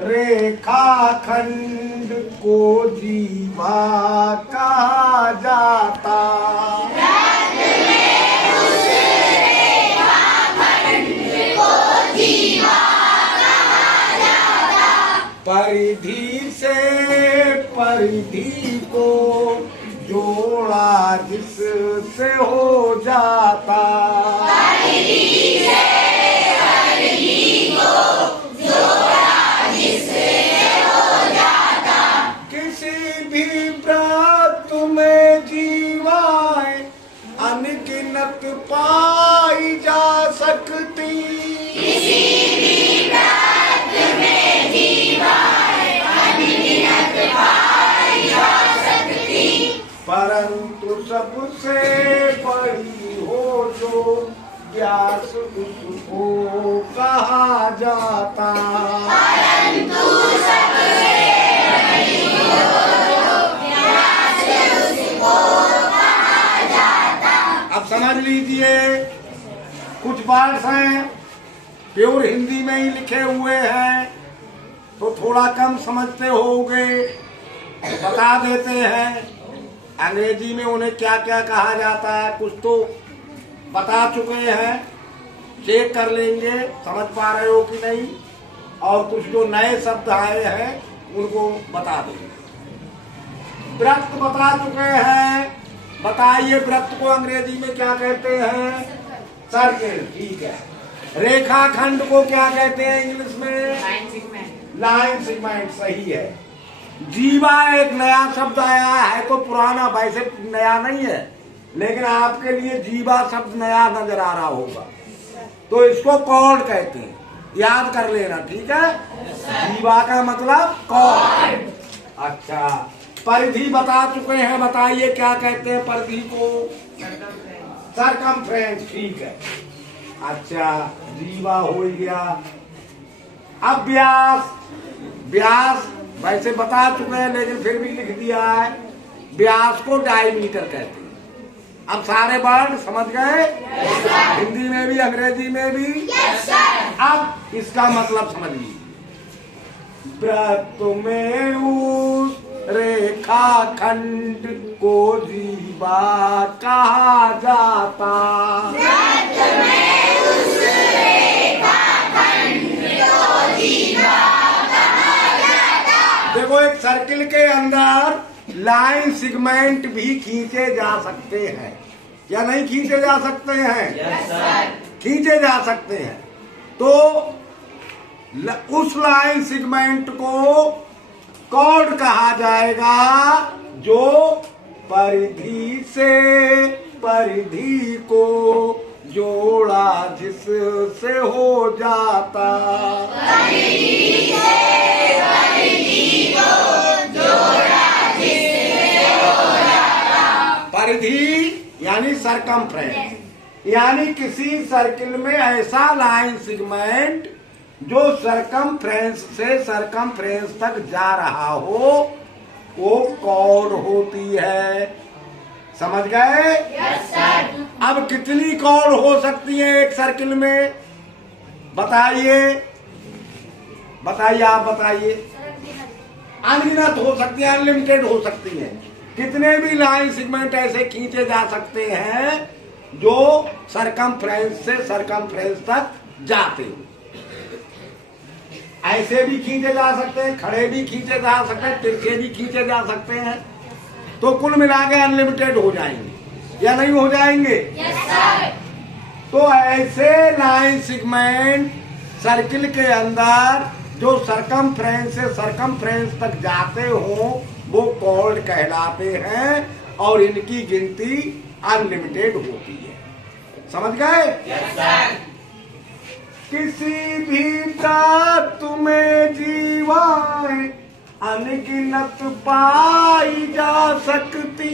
रेखाखंड को जीवा कहा जाता। उस रेखाखंड को जीवा कहा जाता। परिधि से परिधि को जोड़ा जिससे हो जाता। परिधि से परिधि को जोड़ा जिससे हो जाता। किसी भी व्रत में जीवाएं अनगिनत पाई जा सकती। किसी भी व्रत में जीवाएं अनगिनत पाई जा सकती। परंतु सबसे बड़ी हो जो व्यास उसको कहा जाता। परंतु सबसे बड़ी हो जो व्यास उसको कहा जाता। अब समझ लीजिए, कुछ वर्ड्स हैं प्योर हिंदी में ही लिखे हुए हैं, तो थोड़ा कम समझते होंगे, बता देते हैं अंग्रेजी में उन्हें क्या क्या कहा जाता है। कुछ तो बता चुके हैं, चेक कर लेंगे समझ पा रहे हो कि नहीं, और कुछ जो नए शब्द आए हैं उनको बता देंगे। व्रत बता चुके हैं, बताइए व्रत को अंग्रेजी में क्या कहते हैं? सर्किल, ठीक है। रेखाखंड को क्या कहते हैं इंग्लिश में? लाइन सेगमेंट, सही है। जीवा एक नया शब्द आया है, तो पुराना वैसे नया नहीं है, लेकिन आपके लिए जीवा शब्द नया नजर आ रहा होगा, तो इसको कॉर्ड कहते हैं, याद कर लेना, ठीक है? जीवा का मतलब कॉर्ड। अच्छा, परिधि बता चुके हैं, बताइए क्या कहते हैं परिधि को? सरकमफ्रेंस, ठीक है। अच्छा, जीवा हो गया। अब व्यास, व्यास वैसे बता चुके हैं लेकिन फिर भी लिख दिया है, व्यास को डायमीटर कहते हैं। अब सारे वर्ड समझ गए? हिंदी में भी अंग्रेजी में भी। अब इसका मतलब समझिए, व्रत में उस रेखाखंड को जीवा कहा जाता। व्रत में उस रेखाखंड को जीवा कहा जाता। देखो, एक सर्किल के अंदर लाइन सेगमेंट भी खींचे जा सकते हैं या नहीं खींचे जा सकते हैं? खींचे जा सकते हैं। तो उस लाइन सेगमेंट को कॉर्ड कहा जाएगा जो परिधि से परिधि को जोड़ा जिससे हो जाता। परिधि से परिधि को जोड़ा जिससे हो जाता। परिधि यानी सरकमफ्रेंस, यानी किसी सर्किल में ऐसा लाइन सेगमेंट जो सरकमफ्रेंस से सरकमफ्रेंस तक जा रहा हो, वो कॉर्ड होती है। समझ गए? Yes sir. अब कितनी कॉर्ड हो सकती है एक सर्किल में? बताइए, बताइए, आप बताइए। अनगिनत हो सकती है, अनलिमिटेड हो सकती है। कितने भी लाइन सेगमेंट ऐसे खींचे जा सकते हैं जो सरकमफ्रेंस से सरकमफ्रेंस तक जाते हैं। ऐसे भी खींचे जा सकते हैं, खड़े भी खींचे जा सकते हैं, तिरछे भी खींचे जा सकते हैं, तो कुल मिला के अनलिमिटेड हो जाएंगे या नहीं हो जाएंगे? Yes sir. तो ऐसे लाइन सेगमेंट सर्किल के अंदर जो सरकमफ्रेंस से सरकमफ्रेंस तक जाते हो वो कॉर्ड कहलाते हैं, और इनकी गिनती अनलिमिटेड होती है। समझ गए? Yes sir. किसी भी तत्व में जीवाएं अनगिनत पाई जा सकती।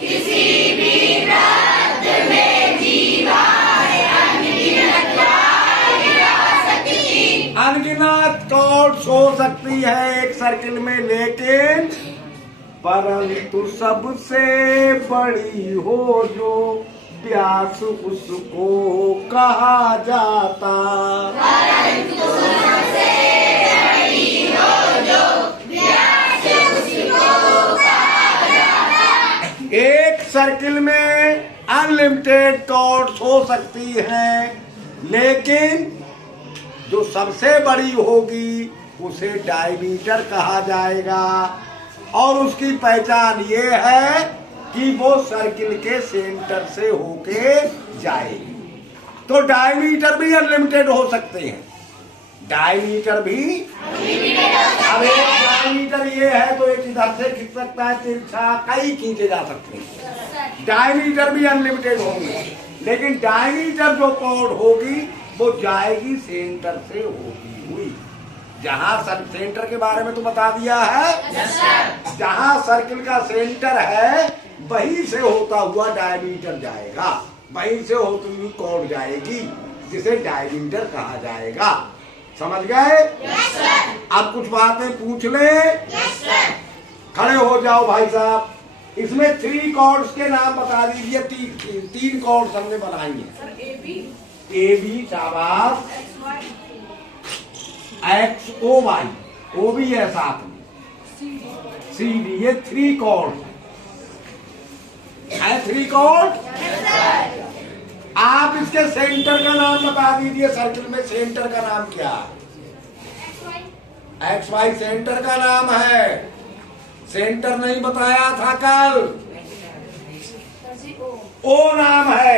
किसी भी व्रत में जीवाएं अनगिनत पाई जा सकती। अनगिनत कॉर्ड्स हो सकती है एक सर्किल में, लेकिन परंतु सबसे बड़ी हो जो व्यास उसको कहा जाता। परंतु सबसे बड़ी हो सर्किल में अनलिमिटेड कॉर्ड्स हो सकती हैं, लेकिन जो सबसे बड़ी होगी उसे डायमीटर कहा जाएगा और उसकी पहचान ये है कि वो सर्किल के सेंटर से होके जाएगी। तो डायमीटर भी अनलिमिटेड हो सकते हैं, डायमीटर भी। अब एक डायमीटर ये है तो एक इधर से खींच सकता है तिरछा, कई खींचे जा सकते हैं, डायमीटर भी अनलिमिटेड होंगे, लेकिन डायमीटर जो कॉर्ड होगी वो जाएगी सेंटर से होगी हुई। जहां सेंटर के बारे में तो बता दिया है, जहां सर्किल का सेंटर है वहीं से होता हुआ डायमीटर जाएगा, वहीं से होती हुई कॉर्ड जाएगी, जिसे डायमीटर कहा जाएगा। समझ गए? अब कुछ बातें पूछ ले। खड़े हो जाओ भाई साहब। इसमें 3 कॉर्ड्स के नाम बता दीजिए। तीन कॉर्ड्स हमने बनाई है। ए बी, शाबाश। एक्स ओ वाई, ओ भी है साथ में, सी डी, ये 3 कॉर्ड है। 3 कॉर्ड। आप इसके सेंटर का नाम बता दीजिए। सर्किल में सेंटर का नाम क्या? एक्स वाई सेंटर का नाम है। सेंटर नहीं बताया था कल, ओ नाम है।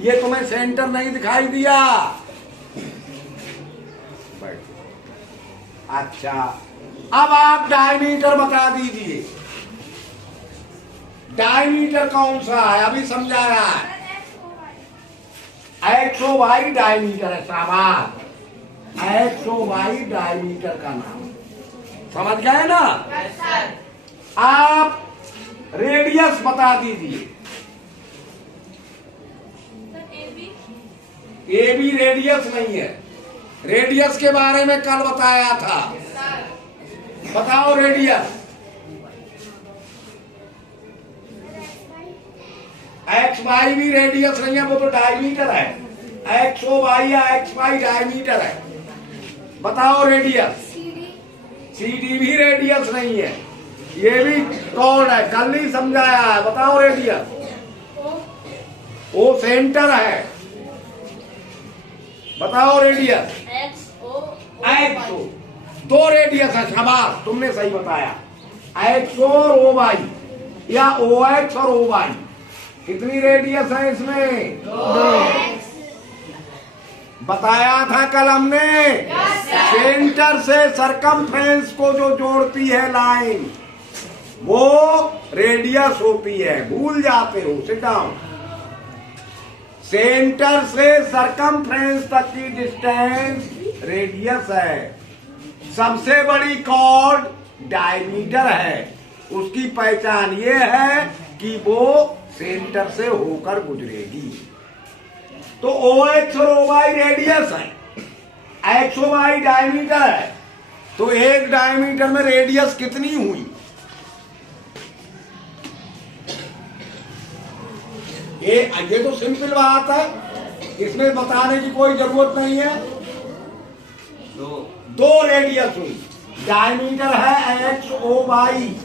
ये तुम्हें सेंटर नहीं दिखाई दिया। अच्छा, अब आप डायमीटर बता दीजिए। डायमीटर कौन सा है? अभी समझाया है। एक्स ओ वाई डायमीटर है। शाबाश, एक्स ओ वाई डायमीटर का नाम। समझ गए ना? आप रेडियस बता दीजिए। ए बी रेडियस नहीं है। रेडियस के बारे में कल बताया था। बताओ रेडियस। एक्स वाई भी रेडियस नहीं है, वो तो डायमीटर है। एक्स ओ वाई या एक्स वाई डायमीटर है। बताओ रेडियस। सी डी भी रेडियस नहीं है, ये भी कौन है? कल नहीं समझाया है। बताओ रेडियस। ओ सेंटर है। बताओ रेडियस। एक्स ओ, 2 रेडियस है। शाबाश, तुमने सही बताया। एक्स ओ और ओ वाई, या ओ एक्स और ओ वाई। कितनी रेडियस है इसमें? 2। बताया था कल हमने। सेंटर से सरकमफ्रेंस को जो जोड़ती है लाइन, वो रेडियस होती है। भूल जाते हो, सिट डाउन। सेंटर से सरकमफ्रेंस तक की डिस्टेंस रेडियस है। सबसे बड़ी कॉर्ड डायमीटर है। उसकी पहचान ये है कि वो सेंटर से होकर गुजरेगी। तो ओ एक्स और ओ वाई रेडियस है, एक्स ओ वाई डायमीटर है। तो एक डायमीटर में रेडियस कितनी हुई? ये तो सिंपल बात है, इसमें बताने की कोई जरूरत नहीं है। 2 रेडियस हुई। डायमीटर है एक्स ओ वाई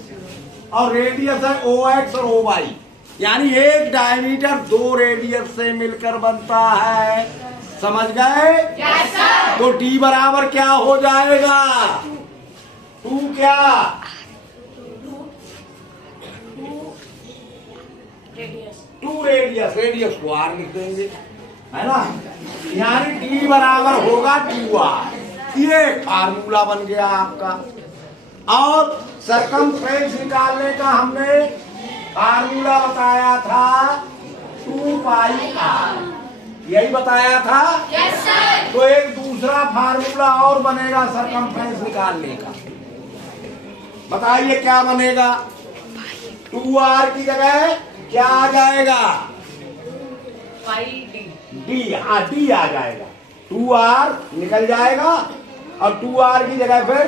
और रेडियस है ओ एक्स और ओ वाई, यानी एक डायमीटर 2 रेडियस से मिलकर बनता है। समझ गए? yes, तो डी बराबर क्या हो जाएगा? 2 क्या? Two radius. रेडियस को आर लिख देंगे, है ना? यानी डी बराबर होगा 2r। ये फार्मूला बन गया आपका। और सरकमफ्रेंस निकालने का हमने फार्मूला बताया था 2 पाई r। यही बताया था। yes, sir। तो एक दूसरा फार्मूला और बनेगा सरकमफ्रेंस निकालने का। बताइए क्या बनेगा? 2r की जगह क्या आ जाएगा? डी। हाँ, डी आ जाएगा। 2r निकल जाएगा और 2r की जगह फिर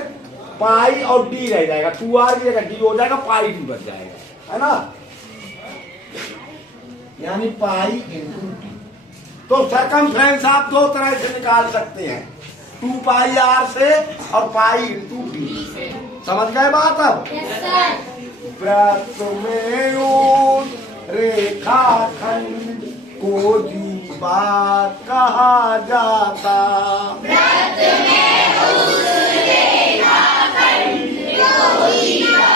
पाई और डी रह जाएगा। 2r की जगह डी हो जाएगा, पाई डी बच जाएगा, है ना? यानी पाई इंटू डी। तो सरकमफ्रेंस आप 2 तरह से निकाल सकते हैं, 2 पाई आर से और पाई इंटू डी से। समझ गए बात? अब वृत्त में रेखाखंड को जीवा कहा जाता। व्रत में उस रेखाखंड को जीवा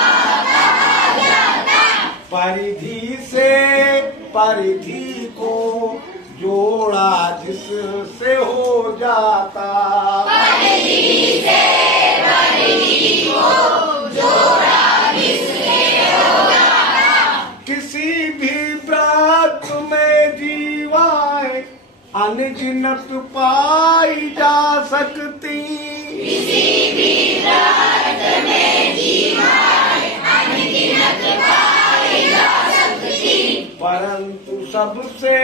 कहा जाता। परिधि से परिधि को जोड़ा जिससे हो जाता। परिधि से परिधि को जोड़ा जिससे हो जाता। किसी भी व्रत में जीवाएं अनगिनत पाई जा सकती। किसी भी व्रत में जीवाएं अनगिनत पाई जा सकती। परंतु सबसे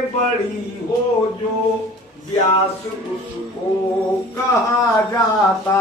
बड़ी हो जो व्यास उसको कहा जाता।